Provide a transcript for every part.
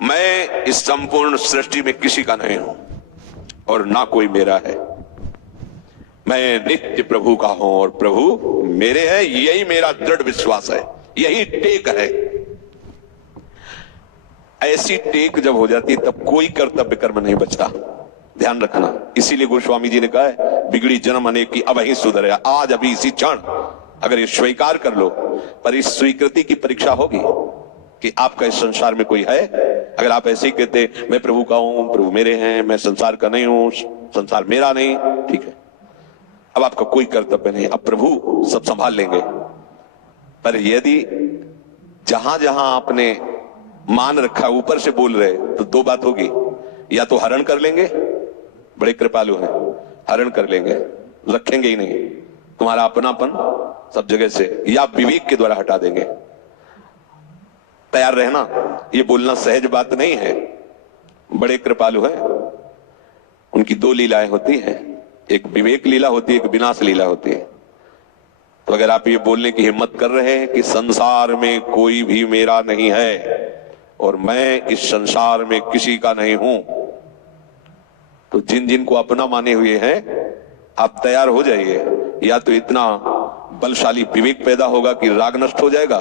मैं इस संपूर्ण सृष्टि में किसी का नहीं हूं और ना कोई मेरा है। मैं नित्य प्रभु का हूं और प्रभु मेरे हैं। यही मेरा दृढ़ विश्वास है, यही टेक है। ऐसी टेक जब हो जाती है तब कोई कर्तव्य कर्म नहीं बचता, ध्यान रखना। इसीलिए गोस्वामी जी ने कहा है, बिगड़ी जन्म अनेक की अब ही सुधरे। आज अभी इसी क्षण अगर ये स्वीकार कर लो, पर इस स्वीकृति की परीक्षा होगी कि आपका इस संसार में कोई है। अगर आप ऐसे ही कहते मैं प्रभु का हूं, प्रभु मेरे हैं, मैं संसार का नहीं हूं, संसार मेरा नहीं, ठीक है, अब आपका कोई कर्तव्य नहीं, अब प्रभु सब संभाल लेंगे। पर यदि जहां जहां आपने मान रखा ऊपर से बोल रहे, तो दो बात होगी, या तो हरण कर लेंगे, बड़े कृपालु हैं, हरण कर लेंगे, रखेंगे ही नहीं तुम्हारा अपनापन सब जगह से, या विवेक के द्वारा हटा देंगे। तैयार रहना, ये बोलना सहज बात नहीं है। बड़े कृपालु हैं, उनकी दो लीलाएं होती हैं, एक विवेक लीला होती है, एक विनाश लीला होती है। तो अगर आप ये बोलने की हिम्मत कर रहे हैं कि संसार में कोई भी मेरा नहीं है और मैं इस संसार में किसी का नहीं हूं, तो जिन जिन को अपना माने हुए हैं आप तैयार हो जाइए। या तो इतना बलशाली विवेक पैदा होगा कि राग नष्ट हो जाएगा,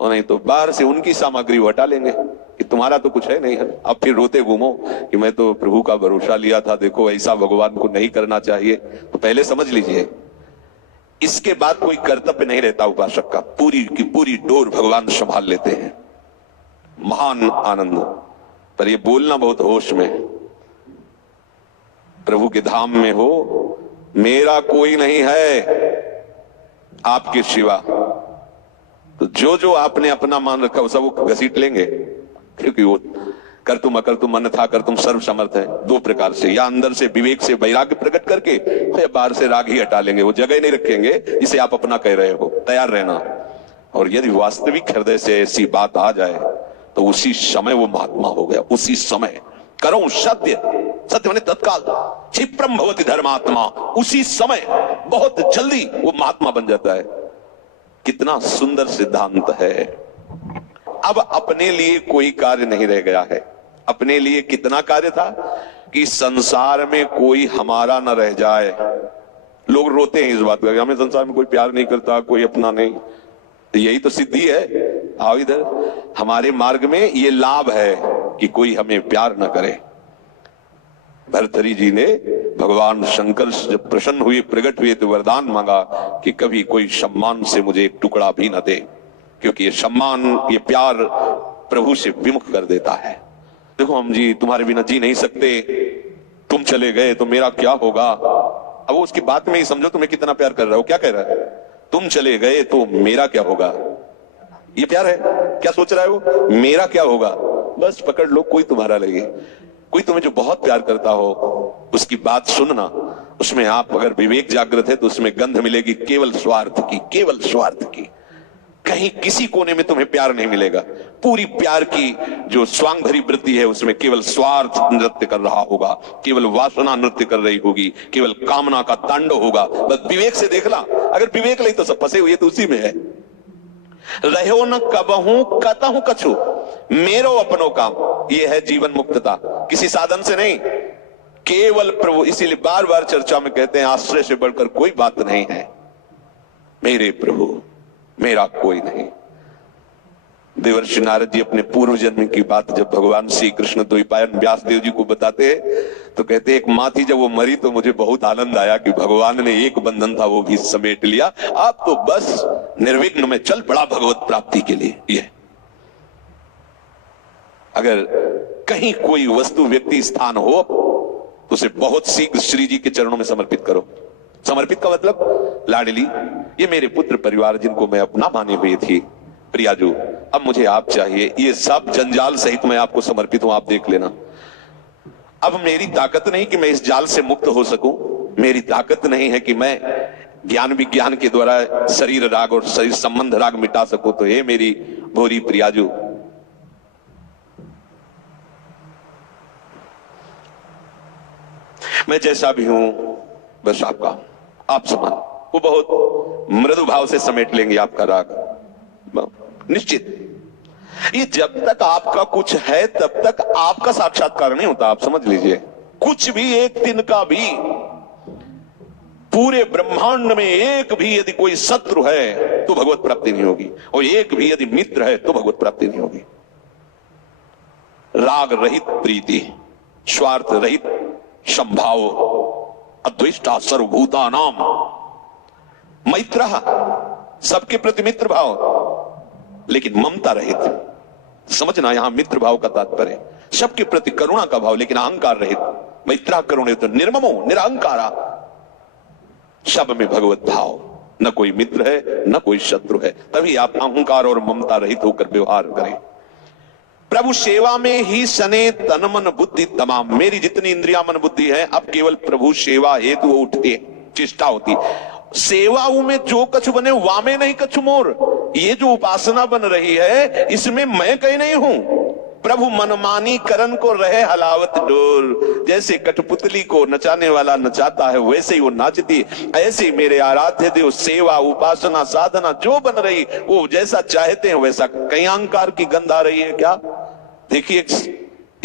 और नहीं तो बाहर से उनकी सामग्री हटा लेंगे कि तुम्हारा तो कुछ है नहीं है। अब फिर रोते घूमो कि मैं तो प्रभु का भरोसा लिया था, देखो ऐसा भगवान को नहीं करना चाहिए। तो पहले समझ लीजिए, इसके बाद कोई कर्तव्य नहीं रहता उपासक का, पूरी की पूरी डोर भगवान संभाल लेते हैं। महान आनंद। पर ये बोलना बहुत होश में, प्रभु के धाम में हो, मेरा कोई नहीं है आपके सिवा, तो जो जो आपने अपना मान रखा वो सब वो घसीट लेंगे, क्योंकि वो कर तुम अकर तुम मन था कर तुम सर्व समर्थ है। दो प्रकार से, या अंदर से विवेक से वैराग्य प्रकट करके, या बाहर से राग ही हटा लेंगे, वो जगह नहीं रखेंगे जिसे आप अपना कह रहे हो। तैयार रहना। और यदि वास्तविक हृदय से ऐसी बात आ जाए तो उसी समय वो महात्मा हो गया। उसी समय करो सत्य, सत्य माने तत्काल, क्षिप्रम भवति धर्मात्मा, उसी समय बहुत जल्दी वो महात्मा बन जाता है। कितना सुंदर सिद्धांत है। अब अपने लिए कोई कार्य नहीं रह गया है। अपने लिए कितना कार्य था कि संसार में कोई हमारा न रह जाए। लोग रोते हैं इस बात पर, हमें संसार में कोई प्यार नहीं करता, कोई अपना नहीं। यही तो सिद्धि है। आओ इधर, हमारे मार्ग में ये लाभ है कि कोई हमें प्यार न करे। भर्तृहरि जी ने भगवान शंकर से जब प्रसन्न हुए, प्रकट हुए, तो वरदान मांगा कि कभी कोई सम्मान से मुझे एक टुकड़ा भी न दे, क्योंकि ये सम्मान, ये प्यार प्रभु से विमुख कर देता है। देखो हम जी तुम्हारे बिना जी नहीं सकते, तुम चले गए तो मेरा क्या होगा। अब वो उसकी बात में ही समझो तुम्हें कितना प्यार कर रहा हो। क्या कह रहा है? तुम चले गए तो मेरा क्या होगा। ये प्यार है? क्या सोच रहा है वो? मेरा क्या होगा। बस पकड़ लो, कोई तुम्हारा नहीं। कोई तुम्हें जो बहुत प्यार करता हो उसकी बात सुनना, उसमें आप अगर विवेक जागृत है तो उसमें गंध मिलेगी केवल स्वार्थ की, केवल स्वार्थ की। कहीं किसी कोने में तुम्हें प्यार नहीं मिलेगा। पूरी प्यार की जो स्वांग भरी वृत्ति है उसमें केवल स्वार्थ नृत्य कर रहा होगा, केवल वासना नृत्य कर रही होगी, केवल कामना का तांडव होगा। बस विवेक से देखना, अगर विवेक नहीं तो सब फंसे हुए तो उसी में है। रहो न कबहू कतहु कछु मेरो अपनो काम, यह है जीवन मुक्तता, किसी साधन से नहीं, केवल प्रभु। इसीलिए बार बार चर्चा में कहते हैं आश्रय से बढ़कर कोई बात नहीं है। मेरे प्रभु, मेरा कोई नहीं। देवर्षि नारद जी अपने पूर्व जन्म की बात जब भगवान श्री कृष्ण द्वैपायन व्यास देव जी को बताते हैं तो कहते हैं, एक माँ थी जब वो मरी तो मुझे बहुत आनंद आया कि भगवान ने एक बंधन था वो भी समेट लिया, आप तो बस निर्विघ्न में चल पड़ा भगवत प्राप्ति के लिए। ये अगर कहीं कोई वस्तु, व्यक्ति, स्थान हो तो उसे बहुत शीघ्र श्री जी के चरणों में समर्पित करो। समर्पित का मतलब लाडली, ये मेरे पुत्र परिवार जिनको मैं अपना माने हुए थी, प्रियाजू, अब मुझे आप चाहिए। ये सब जंजाल सहित मैं आपको समर्पित हूं, आप देख लेना। अब मेरी ताकत नहीं कि मैं इस जाल से मुक्त हो सकूं, मेरी ताकत नहीं है कि मैं ज्ञान विज्ञान के द्वारा शरीर राग और शरीर संबंध राग मिटा सकूं। तो हे मेरी भोरी प्रियाजू, मैं जैसा भी हूं बस आपका, आप समान। वो बहुत मृदु भाव से समेट लेंगे आपका राग, निश्चित। ये जब तक आपका कुछ है तब तक आपका साक्षात्कार नहीं होता। आप समझ लीजिए, कुछ भी एक दिन का भी, पूरे ब्रह्मांड में एक भी यदि कोई शत्रु है तो भगवत प्राप्ति नहीं होगी, और एक भी यदि मित्र है तो भगवत प्राप्ति नहीं होगी। राग रहित प्रीति, स्वार्थ रहित संभाव, अद्वेष्टा सर्वभूतानाम मैत्रः, सबके प्रति मित्र भाव, लेकिन ममता रहित। समझना, यहां मित्र भाव का तात्पर्य सबके प्रति करुणा का भाव, लेकिन अहंकार रहित। मैत्रा करुणे तो निर्ममो निरहंकारा, सब में भगवत भाव, न कोई मित्र है न कोई शत्रु है। तभी आप अहंकार और ममता रहित होकर व्यवहार करें। प्रभु सेवा में ही सने तन मन बुद्धि तमाम। मेरी जितनी इंद्रिया मन बुद्धि है अब केवल प्रभु सेवा हेतु उठती चेष्टा होती। सेवाओं में जो कछु बने वामे नहीं कछु मोर। ये जो उपासना बन रही है इसमें मैं कहीं नहीं हूं। प्रभु मनमानी करन को रहे हलावत डोर। जैसे कठपुतली को नचाने वाला नचाता है वैसे ही वो नाचती। ऐसे ही मेरे आराध्य देव सेवा उपासना साधना जो बन रही वो जैसा चाहते हैं वैसा। कहीं अहंकार की गंध आ रही है क्या? देखिए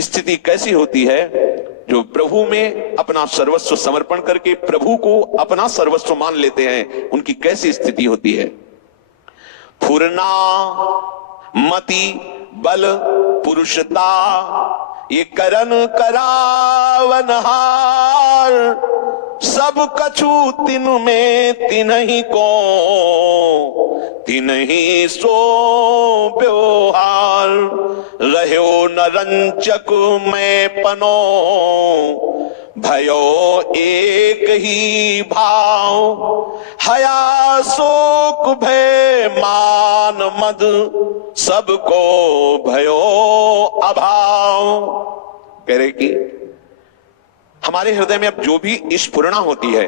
स्थिति कैसी होती है। जो प्रभु में अपना सर्वस्व समर्पण करके प्रभु को अपना सर्वस्व मान लेते हैं उनकी कैसी स्थिति होती है। फुरना मति बल पुरुषता ये करन करावन हार। सब कछु तिन में तिनहि को तिनहि सो व्यवहार। रह्यो न रंचक मैं पनो भयो एक ही भाव। हया शोक भय मान मद सबको भयो अभाव। कह रहे कि हमारे हृदय में अब जो भी स्फुरणा होती है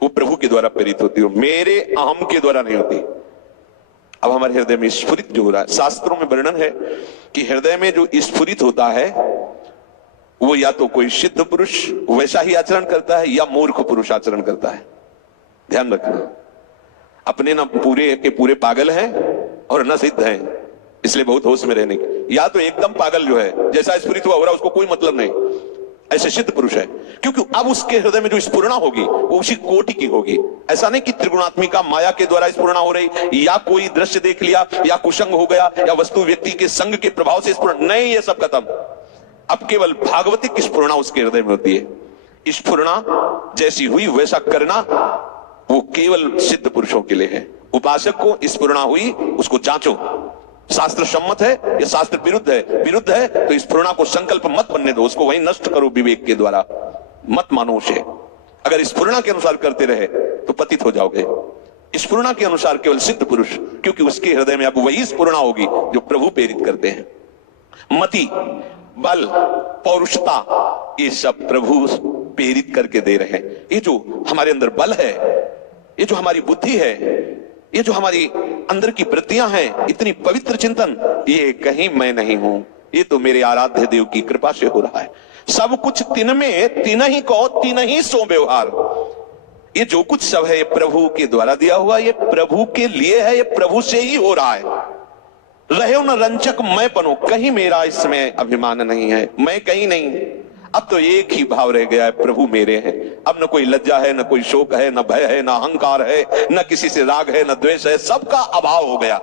वो प्रभु के द्वारा प्रेरित होती है, मेरे अहम के द्वारा नहीं होती। अब हमारे हृदय में स्फुरित जो हो रहा है, शास्त्रों में वर्णन है कि हृदय में जो स्फुरित होता है वो या तो कोई सिद्ध पुरुष वैसा ही आचरण करता है या मूर्ख पुरुष आचरण करता है। ध्यान रखना, अपने ना पूरे के पूरे पागल हैं और न सिद्ध हैं, इसलिए बहुत होश में रहने की। या तो एकदम पागल जो है जैसा स्फुरित हुआ हो रहा उसको कोई मतलब नहीं, ऐसे सिद्ध पुरुष है। क्योंकि अब उसके हृदय में जो स्फुरणा होगी वो उसी कोटि की होगी। ऐसा नहीं कि त्रिगुणात्मिका माया के द्वारा स्फुरणा हो रही या कोई दृश्य देख लिया या कुसंग हो गया या वस्तु व्यक्ति के संग के प्रभाव से स्फुरण, नहीं, ये सब खत्म। अब केवल भागवतिक स्फुरणा उसके हृदय में होती है। स्फुरणा जैसी हुई वैसा करना वो केवल सिद्ध पुरुषों के लिए है। उपासक को स्फुरणा हुई उसको जांचो, शास्त्र सम्मत है या शास्त्र विरुद्ध है। विरुद्ध है तो स्फुरणा को संकल्प मत बनने दो, उसको वहीं नष्ट करो विवेक के द्वारा, मत मानो उसे। अगर स्फुरणा के अनुसार करते रहे तो पतित हो जाओगे। स्फुरणा के अनुसार केवल सिद्ध पुरुष, क्योंकि उसके हृदय में अब वही स्फुरणा होगी जो प्रभु प्रेरित करते हैं। मति बल पौरुषता ये सब प्रभु प्रेरित करके दे रहे हैं। ये जो हमारे अंदर बल है, ये जो हमारी बुद्धि है, ये जो हमारी अंदर की वृत्तियां हैं, इतनी पवित्र चिंतन, ये कहीं मैं नहीं हूं, ये तो मेरे आराध्य देव की कृपा से हो रहा है। सब कुछ तिन में तिन ही को तिन ही सो व्यवहार। ये जो कुछ सब है ये प्रभु के द्वारा दिया हुआ, ये प्रभु के लिए है, ये प्रभु से ही हो रहा है। रहे न रंचक मैं पनो, कहीं मेरा इसमें अभिमान नहीं है, मैं कहीं नहीं। अब तो एक ही भाव रह गया है, प्रभु मेरे हैं। अब न कोई लज्जा है, न कोई शोक है, न भय है, न अहंकार है, न किसी से राग है, न द्वेष है, सबका अभाव हो गया।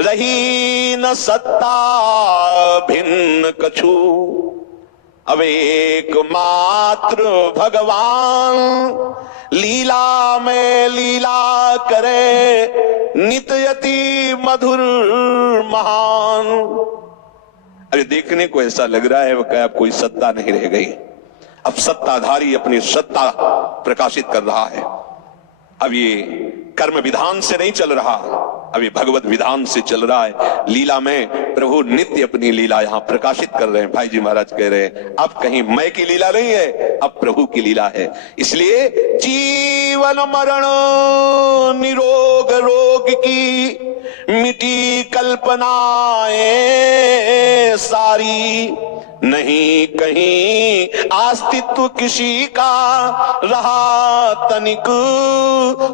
रही न सत्ता भिन्न कछु अब एक मात्र भगवान। लीला में लीला करे नित्यति मधुर महान। अरे देखने को ऐसा लग रहा है वह अब कोई सत्ता नहीं रह गई। अब सत्ताधारी अपनी सत्ता प्रकाशित कर रहा है। अब ये कर्म विधान से नहीं चल रहा, अब ये भगवत विधान से चल रहा है। लीला में प्रभु नित्य अपनी लीला यहां प्रकाशित कर रहे हैं। भाई जी महाराज कह रहे हैं अब कहीं मैं की लीला नहीं है, अब प्रभु की लीला है। इसलिए जीवन मरण निरोग रोग की मिटी कल्पनाएं सारी। नहीं कहीं अस्तित्व किसी का रहा तनिक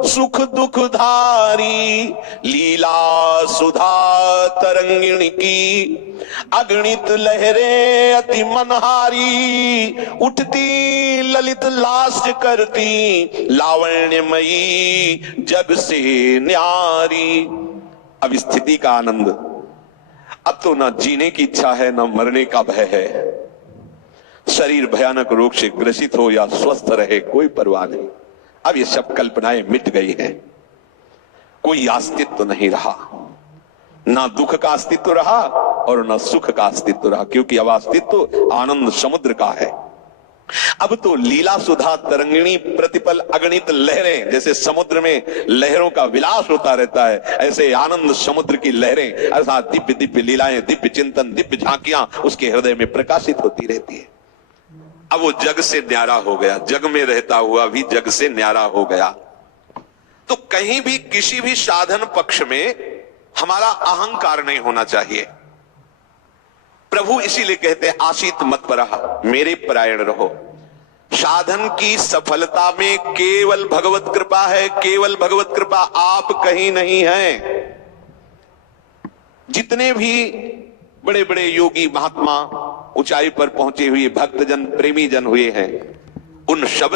सुख दुख धारी। लीला सुधा तरंगिणी की अगणित लहरें अति मनहारी। उठती ललित लास्य करती लावण्यमयी जग से न्यारी। अब स्थिति का आनंद, अब तो ना जीने की इच्छा है ना मरने का भय है। शरीर भयानक रोग से ग्रसित हो या स्वस्थ रहे कोई परवाह नहीं। अब ये सब कल्पनाएं मिट गई हैं। कोई अस्तित्व नहीं रहा, ना दुख का अस्तित्व रहा और ना सुख का अस्तित्व रहा, क्योंकि अब अस्तित्व आनंद समुद्र का है। अब तो लीला सुधा तरंगिणी प्रतिपल अगणित लहरें, जैसे समुद्र में लहरों का विलास होता रहता है, ऐसे आनंद समुद्र की लहरें अर्थात दिव्य दिव्य लीलाएं, दिव्य चिंतन, दिव्य झांकियां उसके हृदय में प्रकाशित होती रहती है। अब वो जग से न्यारा हो गया, जग में रहता हुआ भी जग से न्यारा हो गया। तो कहीं भी किसी भी साधन पक्ष में हमारा अहंकार नहीं होना चाहिए। प्रभु इसीलिए कहते हैं आशित मत परहा, मेरे परायण रहो। साधन की सफलता में केवल भगवत कृपा है, केवल भगवत कृपा, आप कहीं नहीं हैं। जितने भी बड़े बड़े योगी महात्मा ऊंचाई पर पहुंचे हुए भक्तजन प्रेमी जन हुए हैं, उन सब